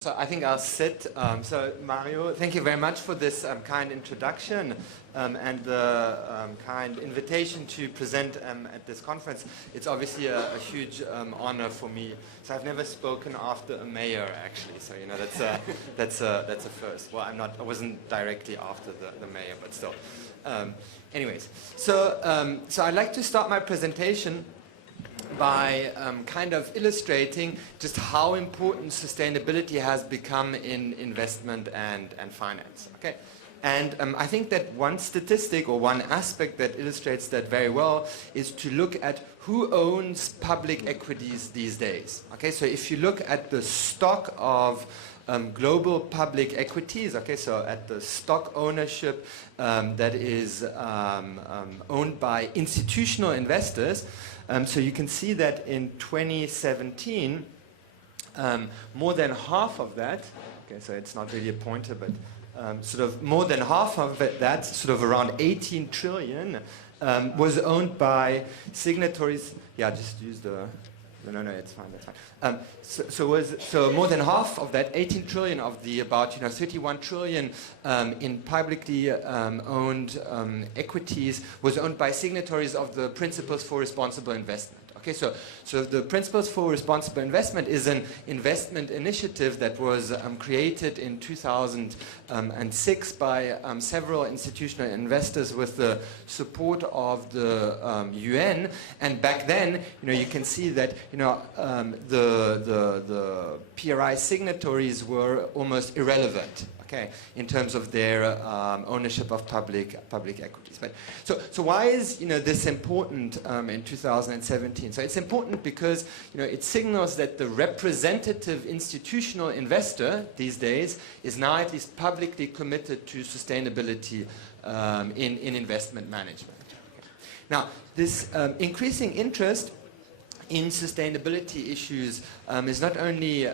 So I think I'll sit. So Mario, thank you very much for this kind introduction and the kind invitation to present at this conference. It's obviously a huge honor for me. So I've never spoken after a mayor, actually. So you know that's a first. Well, I wasn't directly after the mayor, but still. Anyways, so I'd like to start my presentation by kind of illustrating just how important sustainability has become in investment and finance. Okay, and I think that one statistic or one aspect that illustrates that very well is to look at who owns public equities these days. Okay, so if you look at the stock of global public equities, okay, so at the stock ownership that is owned by institutional investors, so you can see that in 2017, more than half of that, okay, so it's not really a pointer, but sort of more than half of it, that sort of around 18 trillion, was owned by signatories. Yeah, just use the. No, it's fine. That's fine. So more than half of that, 18 trillion of the about 31 trillion in publicly owned equities was owned by signatories of the Principles for Responsible Investment. Okay, so the Principles for Responsible Investment is an investment initiative that was created in 2006 by several institutional investors with the support of the UN. And back then, you can see that the PRI signatories were almost irrelevant. Okay, in terms of their ownership of public equities. But so why is this important in 2017? So it's important because it signals that the representative institutional investor these days is now at least publicly committed to sustainability in investment management. Okay. Now this increasing interest in sustainability issues is not only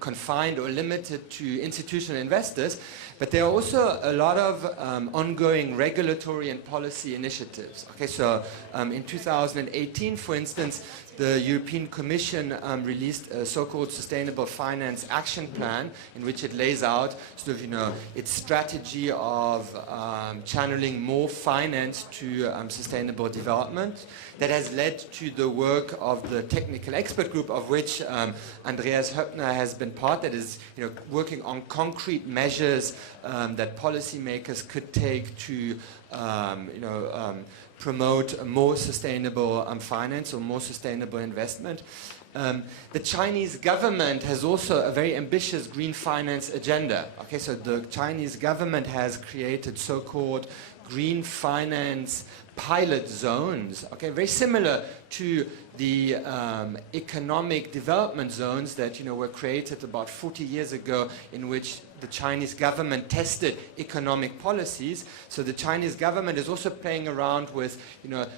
confined or limited to institutional investors, but there are also a lot of ongoing regulatory and policy initiatives. Okay, so in 2018, for instance, the European Commission released a so-called Sustainable Finance Action Plan, in which it lays out sort of its strategy of channeling more finance to sustainable development. That has led to the work of the technical expert group, of which Andreas Höppner has been part. That is, working on concrete measures that policymakers could take to, promote a more sustainable finance or more sustainable investment. The Chinese government has also a very ambitious green finance agenda. Okay, so the Chinese government has created so-called green finance pilot zones, okay, very similar to the economic development zones that were created about 40 years ago, in which the Chinese government tested economic policies. So the Chinese government is also playing around with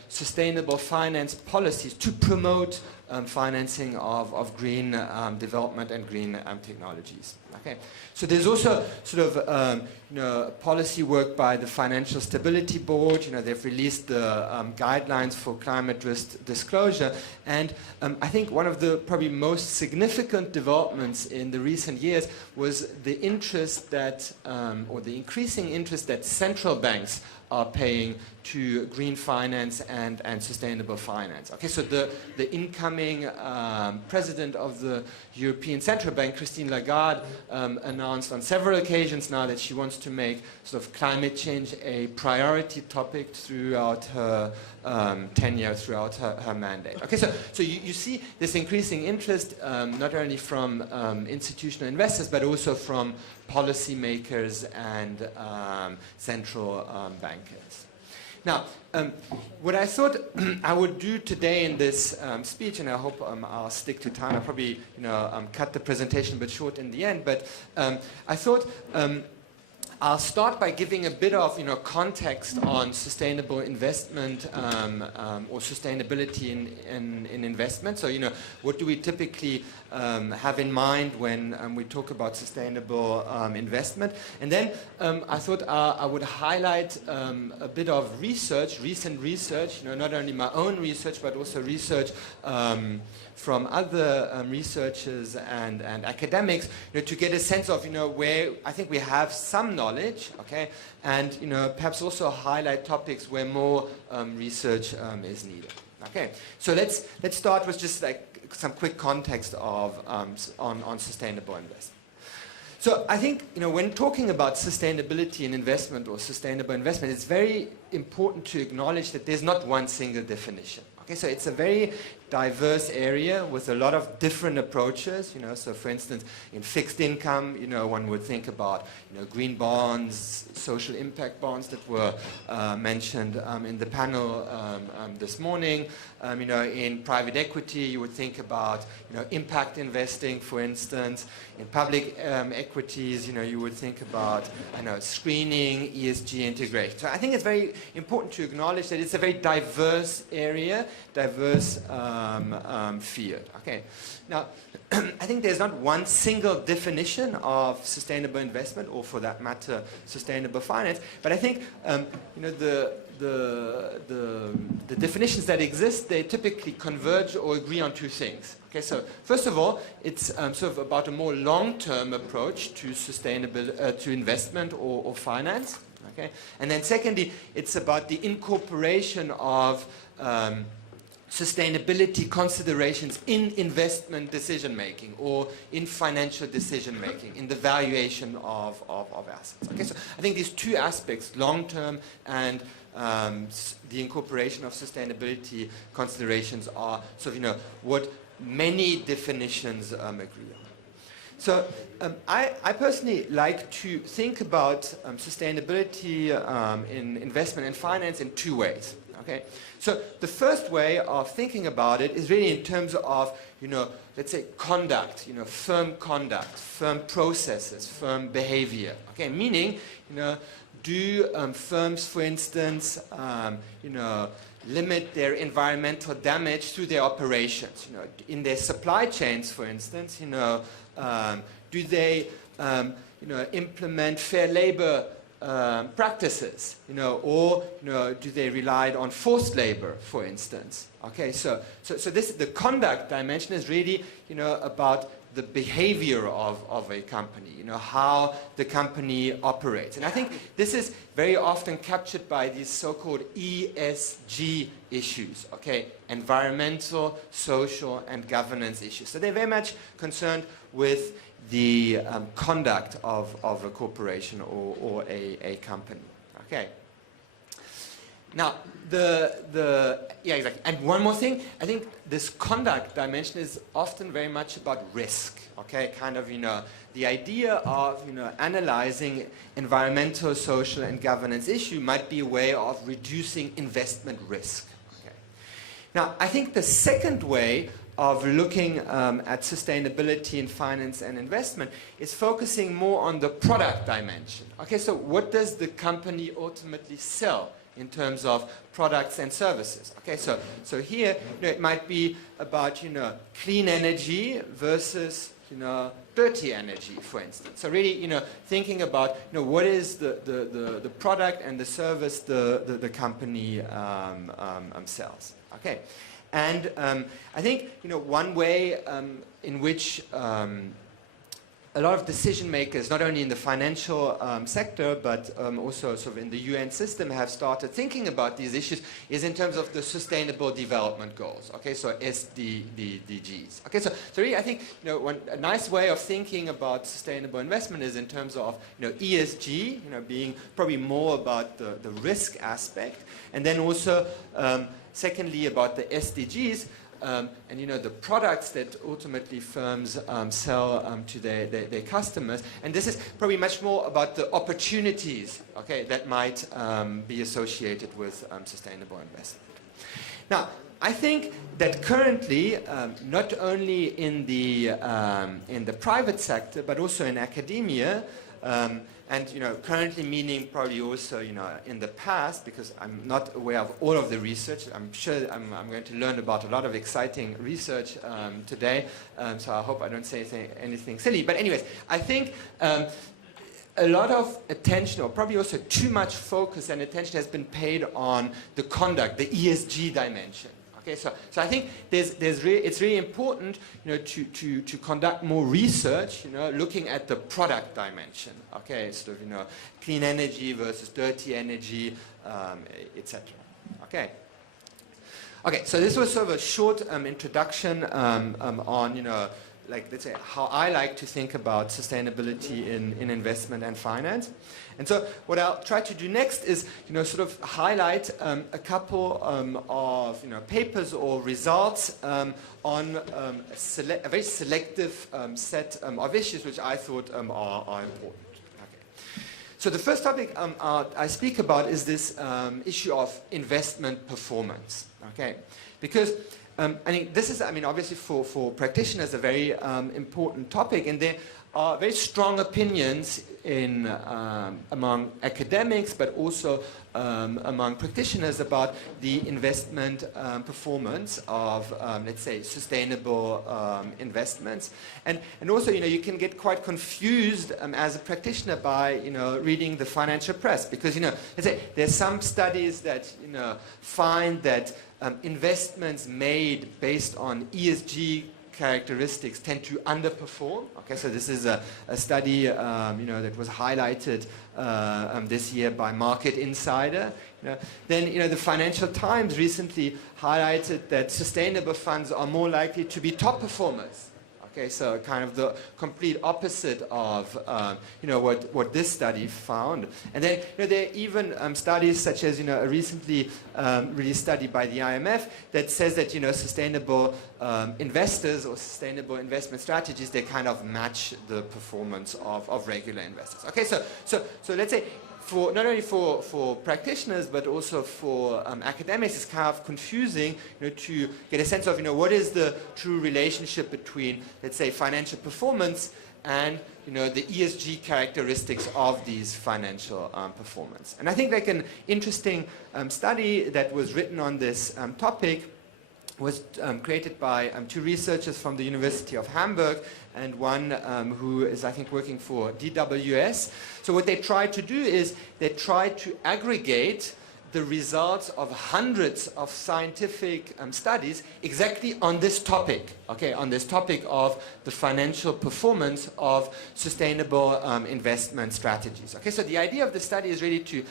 sustainable finance policies to promote financing of green development and green technologies. Okay, so there's also sort of policy work by the Financial Stability Board. They've released the guidelines for climate risk disclosure, and I think one of the probably most significant developments in the recent years was the interest that, or the increasing interest that central banks are paying to green finance and sustainable finance. Okay, so the incoming president of the European Central Bank, Christine Lagarde, announced on several occasions now that she wants to make sort of climate change a priority topic throughout her tenure, throughout her mandate. Okay, so you see this increasing interest not only from institutional investors, but also from policymakers and central bankers. Now, what I thought I would do today in this speech, and I hope I'll stick to time. I'll probably cut the presentation a bit short in the end, but I thought I'll start by giving a bit of context on sustainable investment or sustainability in investment. So what do we typically have in mind when we talk about sustainable investment. And then I thought I would highlight a bit of research, recent research, not only my own research, but also research from other researchers and academics, to get a sense of, where I think we have some knowledge, okay, and, perhaps also highlight topics where more research is needed. Okay, so let's start with just like some quick context of on sustainable investment. So I think, when talking about sustainability in investment or sustainable investment, it's very important to acknowledge that there's not one single definition. Okay, so it's a very diverse area with a lot of different approaches. So for instance, in fixed income, one would think about, green bonds, social impact bonds that were mentioned in the panel this morning. In private equity, you would think about, impact investing, for instance. In public equities, you would think about, screening, ESG integration. So I think it's very important to acknowledge that it's a very diverse area, diverse field. Okay. Now, I think there's not one single definition of sustainable investment, or for that matter, sustainable finance. But I think, the definitions that exist, they typically converge or agree on two things. Okay, so first of all, it's sort of about a more long-term approach to to investment or finance. Okay, and then secondly, it's about the incorporation of sustainability considerations in investment decision-making or in financial decision-making, in the valuation of assets. Okay, so I think these two aspects, long-term and the incorporation of sustainability considerations, are sort of, what many definitions agree on. So I personally like to think about sustainability in investment and finance in two ways. Okay, so the first way of thinking about it is really in terms of, let's say conduct, firm processes, firm behavior. Okay, meaning, do firms, for instance, limit their environmental damage through their operations? In their supply chains, for instance, do they, implement fair labor practices, or do they rely on forced labor, for instance? Okay, so this, the conduct dimension, is really about the behavior of a company, how the company operates. And I think this is very often captured by these so-called ESG issues, okay, environmental, social, and governance issues. So they're very much concerned with the conduct of a corporation or a company. Okay. Now, yeah, exactly. And one more thing, I think this conduct dimension is often very much about risk. Okay, kind of, the idea of, analyzing environmental, social, and governance issue might be a way of reducing investment risk. Okay. Now, I think the second way of looking at sustainability in finance and investment is focusing more on the product dimension. Okay, so what does the company ultimately sell in terms of products and services? Okay, so here, it might be about, clean energy versus, dirty energy, for instance. So really, thinking about, what is the product and the service the company sells. Okay. And I think, one way in which a lot of decision makers, not only in the financial sector, but also sort of in the UN system, have started thinking about these issues is in terms of the Sustainable Development Goals. Okay, so SDGs. Okay, so really, I think a nice way of thinking about sustainable investment is in terms of ESG, being probably more about the risk aspect, and then also secondly about the SDGs. And the products that ultimately firms sell to their customers, and this is probably much more about the opportunities, okay, that might be associated with sustainable investment. Now, I think that currently, not only in the private sector but also in academia, And currently meaning probably also in the past, because I'm not aware of all of the research. I'm sure I'm going to learn about a lot of exciting research today. So I hope I don't say anything silly. But anyways, I think a lot of attention, or probably also too much focus and attention, has been paid on the conduct, the ESG dimension. Okay, so I think it's really important, to conduct more research, looking at the product dimension. Okay, sort of, clean energy versus dirty energy, etc. Okay. Okay, so this was sort of a short introduction on, let's say, how I like to think about sustainability in investment and finance. And so what I'll try to do next is, sort of highlight a couple of, papers or results on a very selective set of issues which I thought are important. Okay. So the first topic I speak about is this issue of investment performance. Okay, because I think this is, obviously for practitioners a very important topic, and there are very strong opinions among academics, but also among practitioners about the investment performance of, let's say, sustainable investments. And also, you can get quite confused as a practitioner by, reading the financial press, because, let's say, there's some studies that, find that investments made based on ESG characteristics tend to underperform. Okay, so this is a study that was highlighted this year by Market Insider. Then the Financial Times recently highlighted that sustainable funds are more likely to be top performers. Okay, so kind of the complete opposite of what this study found. And then there are even studies such as a recently released study by the IMF that says that sustainable investors or sustainable investment strategies, they kind of match the performance of regular investors. Okay, so let's say, not only for practitioners but also for academics, it's kind of confusing, to get a sense of what is the true relationship between, let's say, financial performance and the ESG characteristics of these financial performance. And I think like an interesting study that was written on this topic was created by two researchers from the University of Hamburg and one who is, I think, working for DWS. So what they tried to do is they tried to aggregate the results of hundreds of scientific studies exactly on this topic, okay, on this topic of the financial performance of sustainable investment strategies. Okay, so the idea of the study is really to,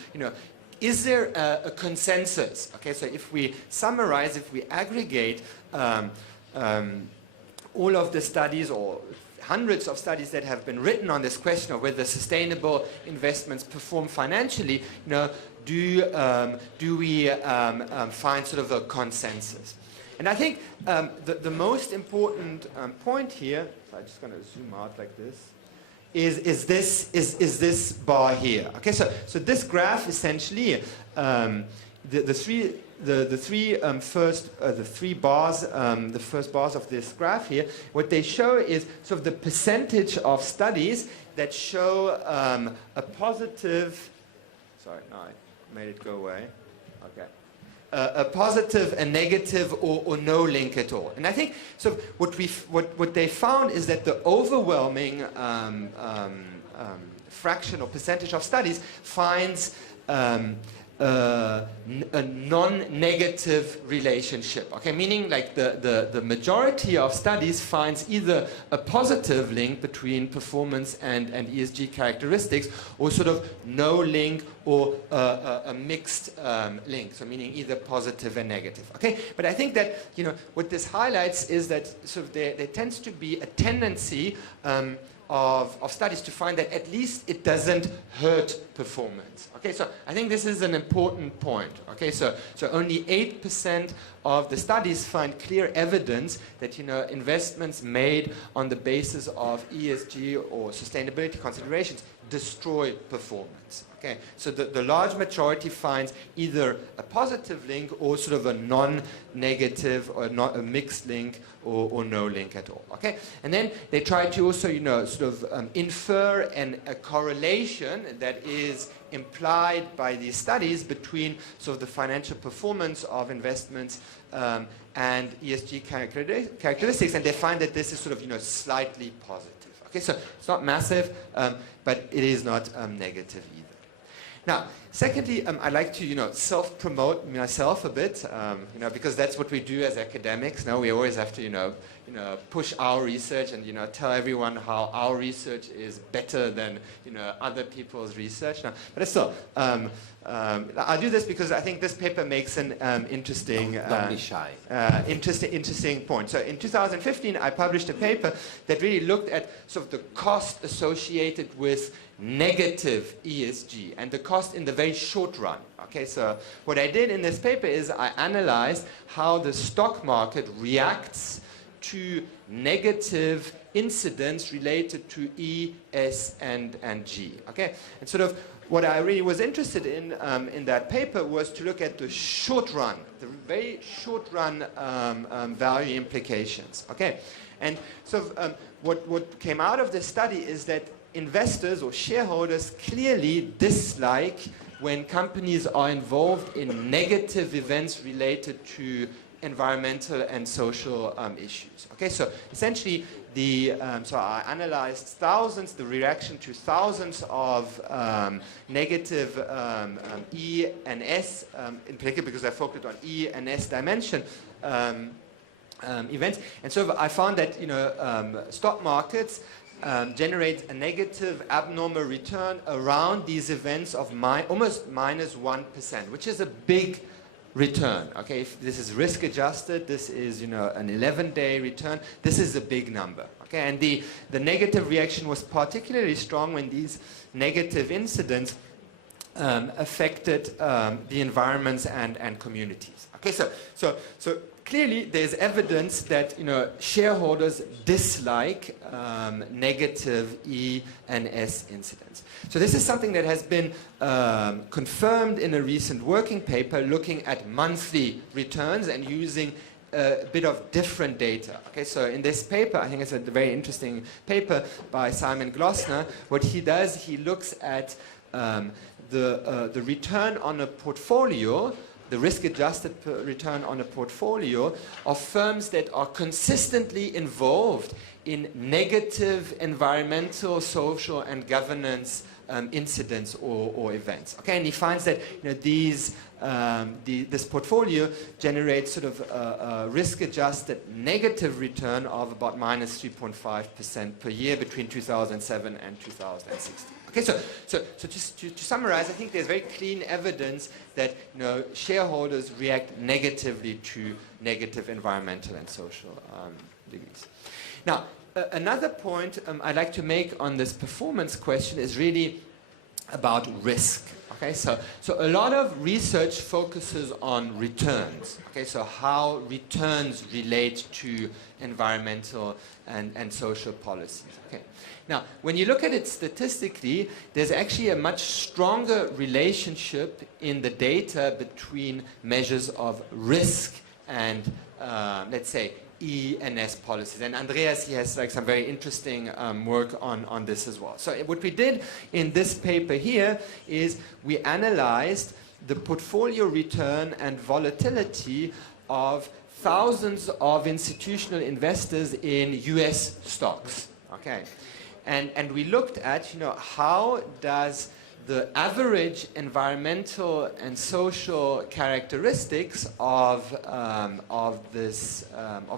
is there a consensus? Okay, so if we summarize, if we aggregate all of the studies or hundreds of studies that have been written on this question of whether sustainable investments perform financially, do we find sort of a consensus? And I think the most important point here, so I'm just going to zoom out like this, is this bar here. Okay, so this graph essentially, the first bars of this graph here, what they show is sort of the percentage of studies that show a positive. Sorry, no, I made it go away. Okay. A positive, a negative, or no link at all. And I think so. What they found is that the overwhelming fraction or percentage of studies finds a non-negative relationship. Okay, meaning like the majority of studies finds either a positive link between performance and ESG characteristics, or sort of no link, or a mixed link, so meaning either positive and negative. Okay, but I think that what this highlights is that sort of there tends to be a tendency of studies to find that at least it doesn't hurt performance. Okay, so I think this is an important point. Okay, so only 8% of the studies find clear evidence that investments made on the basis of ESG or sustainability considerations destroy performance. Okay, so the large majority finds either a positive link or sort of a negative, or not a mixed link, or no link at all. Okay, and then they try to also, sort of infer a correlation that is implied by these studies between sort of the financial performance of investments and ESG characteristics, and they find that this is sort of slightly positive. Okay, so it's not massive, but it is not negative either. Now, secondly, I'd like to, self-promote myself a bit, because that's what we do as academics. Now we always have to, push our research and, tell everyone how our research is better than, other people's research. Now, but still, I'll do this because I think this paper makes an interesting, don't be shy. Interesting point. So in 2015, I published a paper that really looked at sort of the cost associated with negative ESG and the cost in the very short run. Okay, so what I did in this paper is I analyzed how the stock market reacts to negative incidents related to E, S, and G. Okay, and sort of what I really was interested in that paper was to look at the short run, the very short run value implications. Okay, and so what came out of this study is that investors or shareholders clearly dislike when companies are involved in negative events related to environmental and social issues. Okay, so essentially so I analyzed the reaction to thousands of negative E and S, in particular because I focused on E and S dimension events, and so I found that stock markets generate a negative abnormal return around these events of almost minus 1%, which is a big return. Okay, if this is risk adjusted, this is an 11-day return. This is a big number. Okay, and the negative reaction was particularly strong when these negative incidents affected the environments and communities. Okay, so clearly there's evidence that shareholders dislike negative E and S incidents. So this is something that has been confirmed in a recent working paper looking at monthly returns and using a bit of different data. Okay, so in this paper, I think it's a very interesting paper by Simon Glossner. What he does, he looks at the return on a portfolio, the risk-adjusted return on a portfolio of firms that are consistently involved in negative environmental, social, and governance incidents or events. Okay, and he finds that this portfolio generates sort of a risk-adjusted negative return of about minus 3.5% per year between 2007 and 2016. Okay, so just to summarize, I think there's very clean evidence that shareholders react negatively to negative environmental and social degrees. Now, another point I'd like to make on this performance question is really about risk. Okay, so a lot of research focuses on returns. Okay, so how returns relate to environmental and social policies. Okay. Now, when you look at it statistically, there's actually a much stronger relationship in the data between measures of risk and, let's say, E and S policies. And Andreas, he has some very interesting work on this as well. So what we did in this paper here is we analyzed the portfolio return and volatility of thousands of institutional investors in US stocks. Okay. And we looked at, how does the average environmental and social characteristics of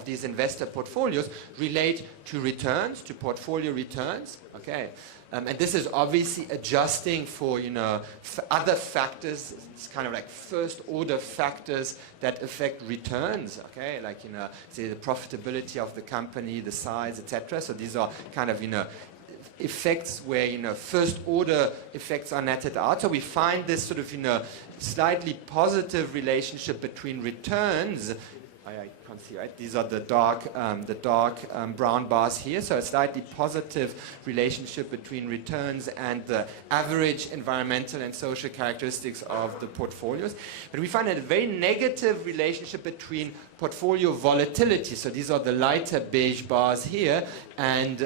these investor portfolios relate to returns, to portfolio returns. Okay, and this is obviously adjusting for other factors. It's kind of like first-order factors that affect returns. Okay, like say the profitability of the company, the size, etc. So these are kind of effects where first order effects are netted out. So we find this sort of slightly positive relationship between returns. I can't see, right? These are the dark brown bars here. So a slightly positive relationship between returns and the average environmental and social characteristics of the portfolios. But we find a very negative relationship between portfolio volatility. So these are the lighter beige bars here, and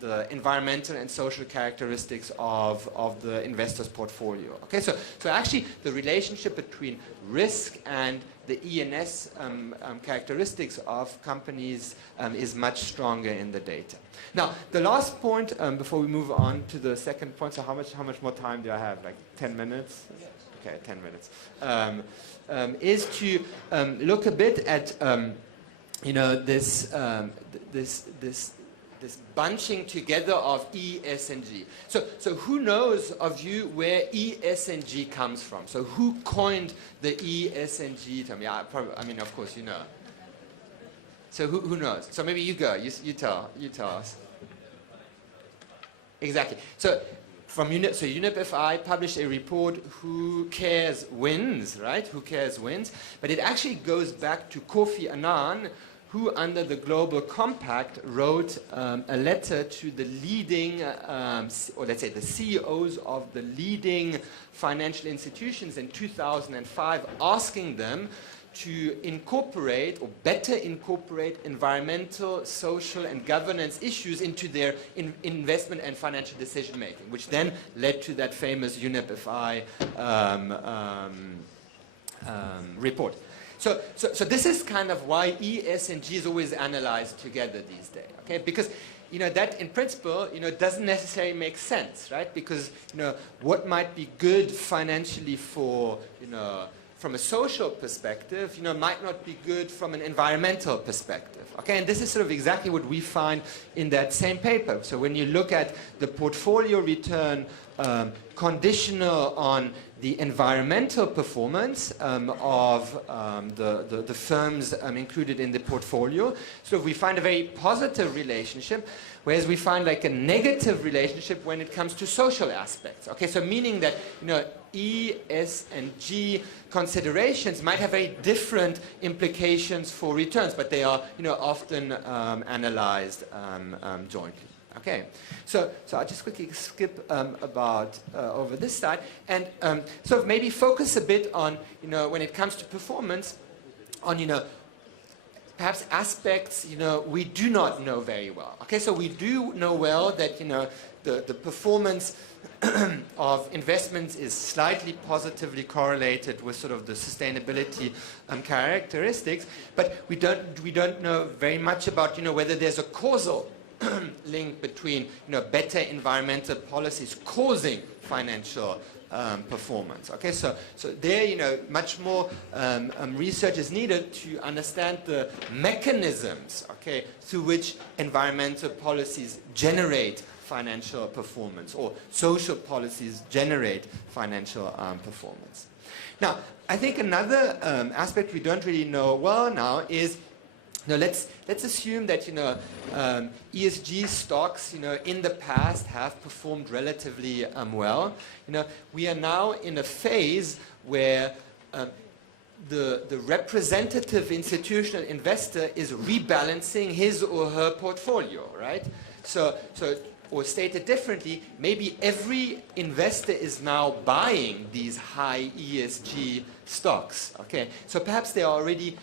the environmental and social characteristics of the investor's portfolio. Okay, so actually the relationship between risk and the E&S characteristics of companies is much stronger in the data. Now, the last point before we move on to the second point. So how much more time do I have? Like 10 minutes? Okay, 10 minutes. Is to look a bit at this bunching together of E, S, and G. So who knows of you where E, S, and G comes from? So who coined the E, S, and G term? Yeah, I mean, of course, you know. So who knows? So maybe you go. You tell us. Exactly. So from UNIP-FI published a report, Who Cares Wins, right? Who Cares Wins. But it actually goes back to Kofi Annan, who under the Global Compact wrote a letter to the leading, or let's say the CEOs of the leading financial institutions in 2005, asking them to incorporate or better incorporate environmental, social, and governance issues into their investment and financial decision making, which then led to that famous UNIP-FI report. So this is kind of why E, S, and G is always analyzed together these days, okay? Because that in principle, doesn't necessarily make sense, right? Because, what might be good financially for, from a social perspective, might not be good from an environmental perspective. Okay, and this is sort of exactly what we find in that same paper. So when you look at the portfolio return conditional on the environmental performance of the firms included in the portfolio, so we find a very positive relationship, whereas we find like a negative relationship when it comes to social aspects. Okay, so meaning that E, S, and G considerations might have very different implications for returns, but they are often analyzed jointly. Okay, so I'll just quickly skip over this slide and sort of maybe focus a bit on when it comes to performance, on perhaps aspects we do not know very well. Okay, so we do know well that the performance of investments is slightly positively correlated with sort of the sustainability characteristics, but we don't know very much about whether there's a causal link between better environmental policies causing financial performance. Okay, so there much more research is needed to understand the mechanisms, okay, through which environmental policies generate financial performance, or social policies generate financial performance. Now, I think another aspect we don't really know well now is, let's assume that ESG stocks in the past have performed relatively well. We are now in a phase where the representative institutional investor is rebalancing his or her portfolio, right? So or stated differently, maybe every investor is now buying these high ESG stocks. Okay, so perhaps they are already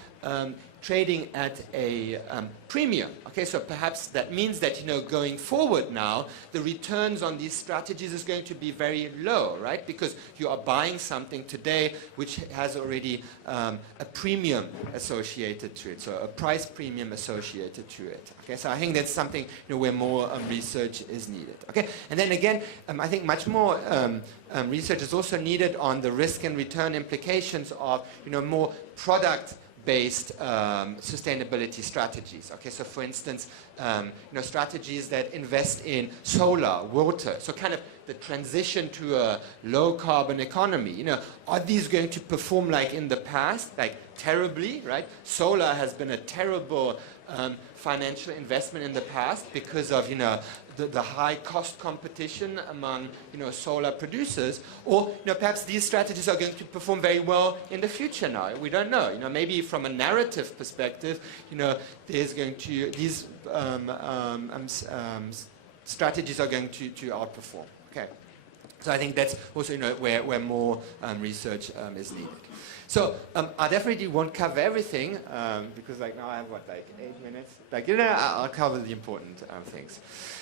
trading at a premium. Okay, so perhaps that means that going forward now, the returns on these strategies is going to be very low, right? Because you are buying something today which has already a premium associated to it, so a price premium associated to it. Okay, so I think that's something where more research is needed. Okay, and then again, I think much more research is also needed on the risk and return implications of more product-based sustainability strategies. Okay, so for instance, strategies that invest in solar, water, so kind of the transition to a low-carbon economy. Are these going to perform like in the past, like terribly, right? Solar has been a terrible financial investment in the past because of the high cost competition among solar producers, or perhaps these strategies are going to perform very well in the future now. We don't know. Maybe from a narrative perspective, there's going to these strategies are going to outperform. Okay. So I think that's also where more research is needed. So I definitely won't cover everything because like now I have what, like 8 minutes. Like I'll cover the important things.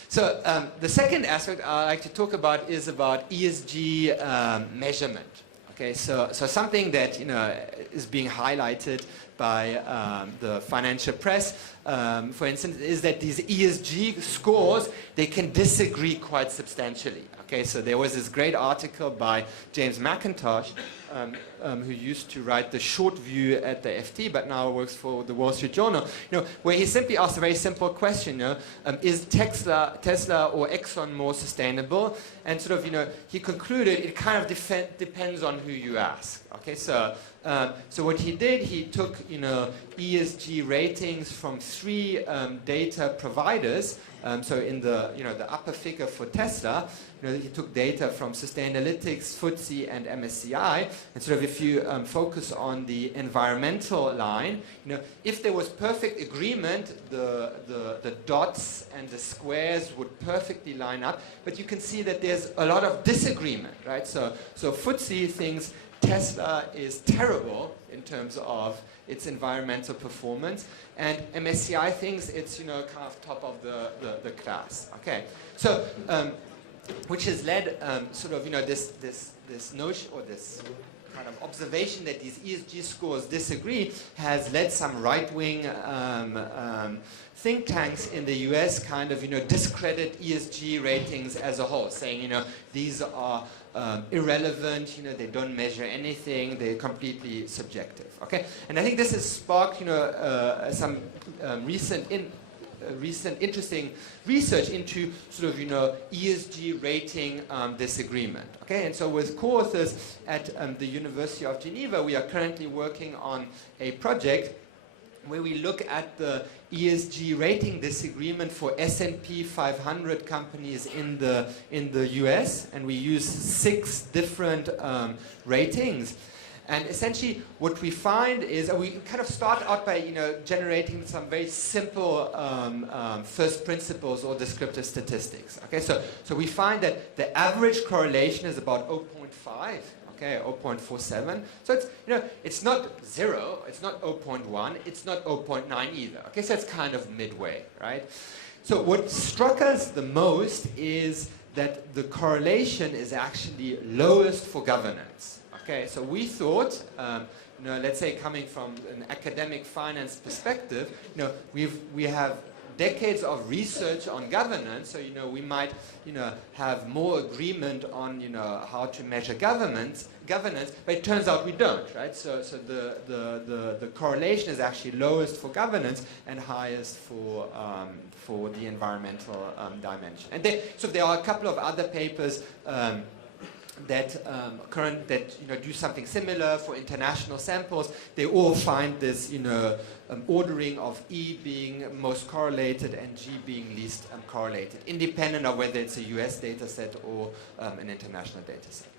So the second aspect I like to talk about is about ESG measurement. Okay, so something that is being highlighted by the financial press, for instance, is that these ESG scores, they can disagree quite substantially. Okay, so there was this great article by James McIntosh, who used to write the short view at the FT, but now works for the Wall Street Journal, where he simply asked a very simple question, is Tesla or Exxon more sustainable? And sort of, he concluded it kind of depends on who you ask. Okay, so what he did, he took, ESG ratings from 3 data providers. So in the upper figure for Tesla, he took data from Sustainalytics, FTSE, and MSCI. And sort of if you focus on the environmental line, if there was perfect agreement, the dots and the squares would perfectly line up. But you can see that there's a lot of disagreement, right? So FTSE thinks Tesla is terrible in terms of its environmental performance, and MSCI thinks it's kind of top of the class. Okay, so which has led sort of this notion or this kind of observation that these ESG scores disagree has led some right-wing think tanks in the US kind of discredit ESG ratings as a whole, saying these are irrelevant, they don't measure anything, they're completely subjective. Okay, and I think this has sparked some recent interesting research into sort of ESG rating disagreement. Okay, and so with co-authors at the University of Geneva, we are currently working on a project where we look at the ESG rating disagreement for S&P 500 companies in the US, and we use 6 different ratings. And essentially, what we find is we kind of start out by generating some very simple first principles or descriptive statistics. Okay, so we find that the average correlation is about 0.5. Okay, 0.47. So it's it's not 0, it's not 0.1, it's not 0.9 either. Okay, so it's kind of midway, right? So what struck us the most is that the correlation is actually lowest for governance. Okay, so we thought, let's say coming from an academic finance perspective, we have decades of research on governance, so we might have more agreement on how to measure governance, but it turns out we don't, right? So the correlation is actually lowest for governance and highest for the environmental dimension. And there are a couple of other papers that do something similar for international samples. They all find this ordering of E being most correlated and G being least correlated, independent of whether it's a US data set or an international data set.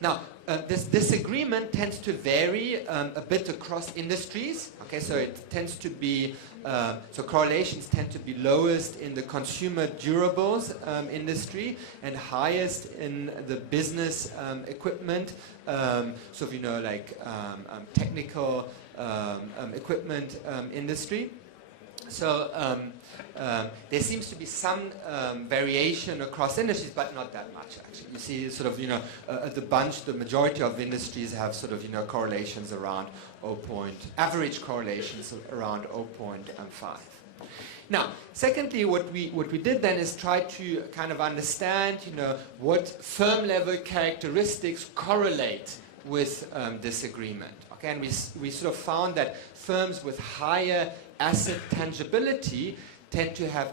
Now, this disagreement tends to vary a bit across industries. Okay, so it tends to be, so correlations tend to be lowest in the consumer durables industry and highest in the business equipment, so like technical equipment industry. So there seems to be some variation across industries, but not that much actually. You see sort of, the majority of industries have sort of, correlations around average correlations around 0.5. Now, secondly, what we did then is try to kind of understand, what firm level characteristics correlate with disagreement. Okay, and we sort of found that firms with higher asset tangibility tend to have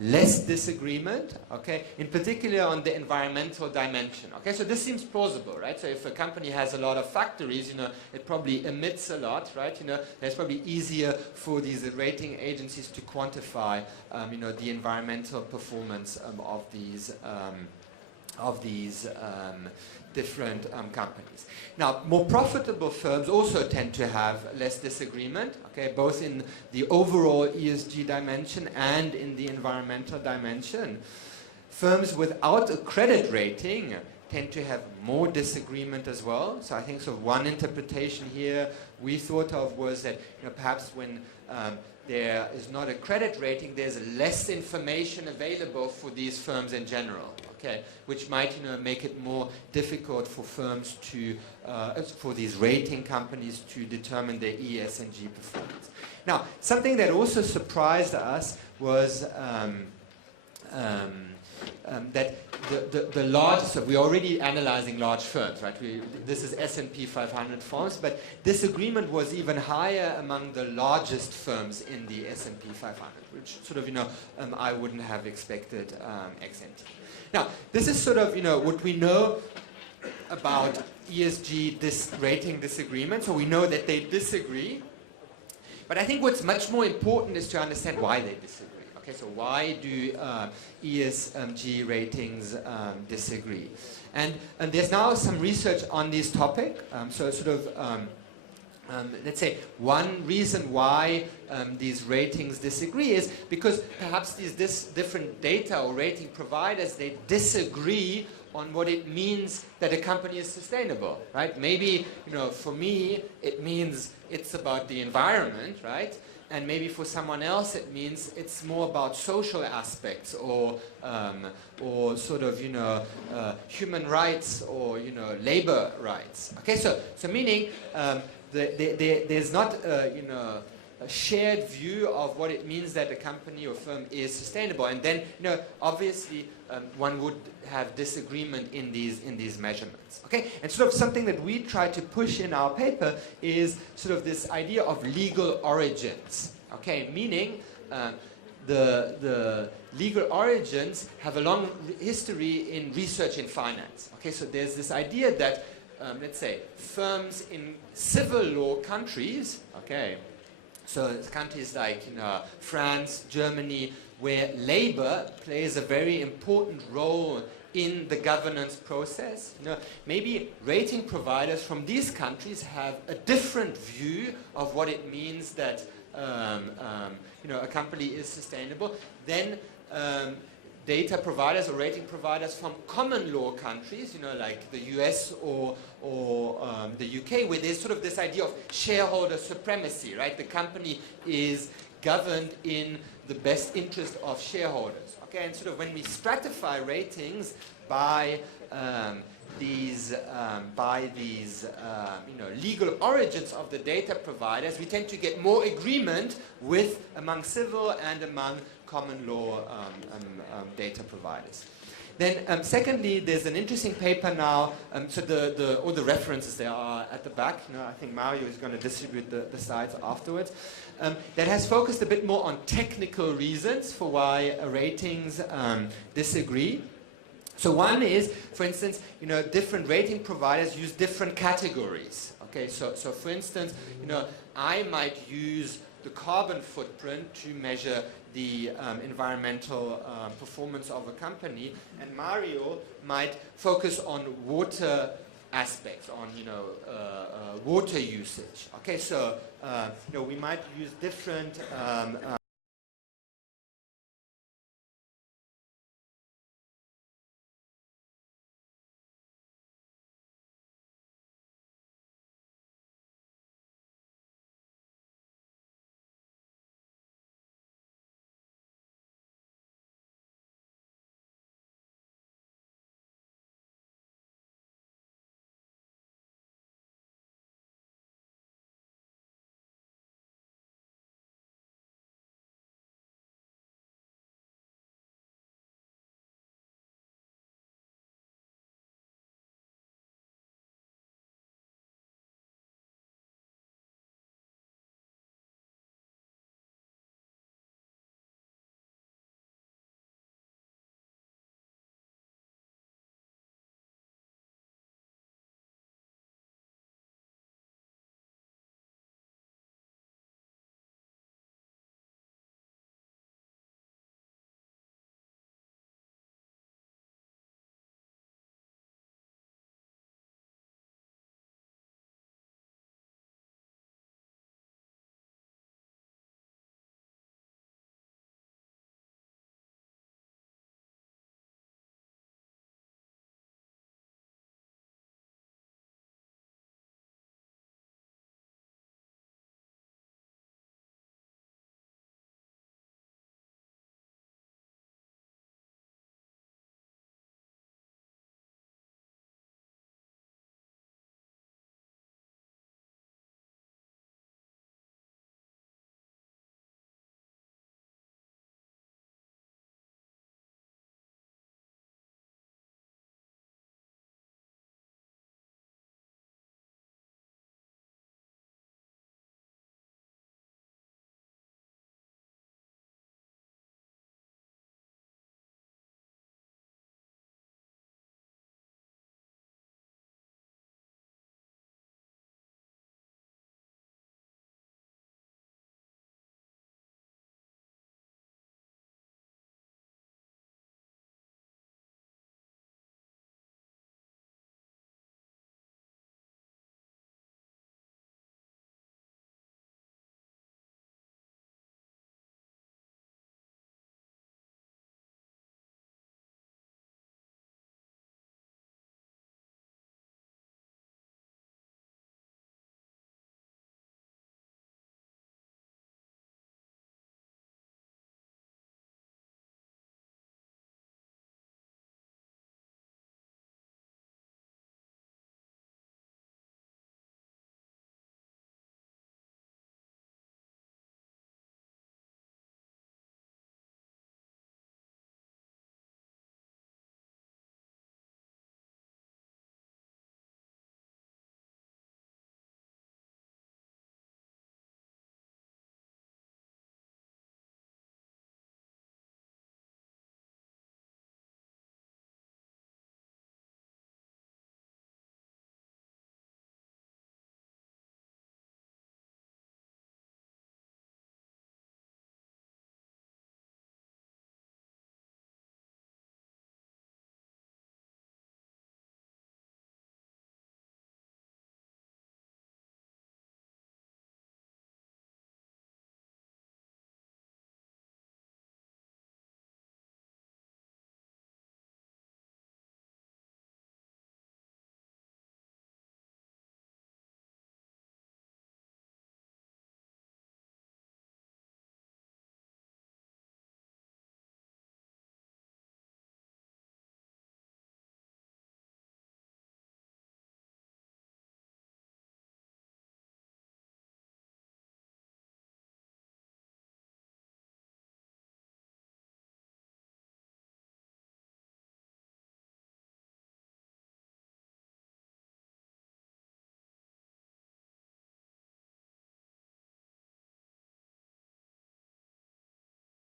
less disagreement, okay, in particular on the environmental dimension. Okay, so this seems plausible, right? So if a company has a lot of factories, it probably emits a lot, right? It's probably easier for these rating agencies to quantify, the environmental performance of these different companies. Now, more profitable firms also tend to have less disagreement, okay, both in the overall ESG dimension and in the environmental dimension. Firms without a credit rating tend to have more disagreement as well. So I think sort of one interpretation here we thought of was that perhaps when there is not a credit rating, there's less information available for these firms in general, okay, which might make it more difficult for firms to, for these rating companies to determine their ESG performance. Now, something that also surprised us was that the large, so we're already analyzing large firms, right? This is S&P 500 firms, but this agreement was even higher among the largest firms in the S&P 500, which sort of, I wouldn't have expected ex-ante. Now, this is sort of, what we know about ESG rating disagreements, so we know that they disagree, but I think what's much more important is to understand why they disagree. Okay, so why do ESG ratings disagree? And there's now some research on this topic. So sort of, let's say, one reason why these ratings disagree is because perhaps these different data or rating providers, they disagree on what it means that a company is sustainable, right? Maybe, for me, it means it's about the environment, right? And maybe for someone else it means it's more about social aspects or sort of, human rights or, labor rights. Okay, so meaning there's not, a shared view of what it means that a company or firm is sustainable. And then, obviously one would have disagreement in these measurements. Okay, and sort of something that we try to push in our paper is sort of this idea of legal origins. Okay, meaning the legal origins have a long history in research in finance. Okay, so there's this idea that, let's say, firms in civil law countries, okay, so countries like France, Germany, where labor plays a very important role in the governance process. Maybe rating providers from these countries have a different view of what it means that a company is sustainable than data providers or rating providers from common law countries, like the US or the UK, where there's sort of this idea of shareholder supremacy, right? The company is governed in the best interest of shareholders. Okay, and sort of when we stratify ratings by these legal origins of the data providers, we tend to get more agreement among civil and among common law data providers. Then, secondly, there's an interesting paper now. So all the references there are at the back. I think Mario is going to distribute the slides afterwards. That has focused a bit more on technical reasons for why ratings disagree. So one is, for instance, different rating providers use different categories. Okay, so for instance, I might use the carbon footprint to measure the environmental performance of a company, and Mario might focus on water aspects, on water usage. Okay, so we might use different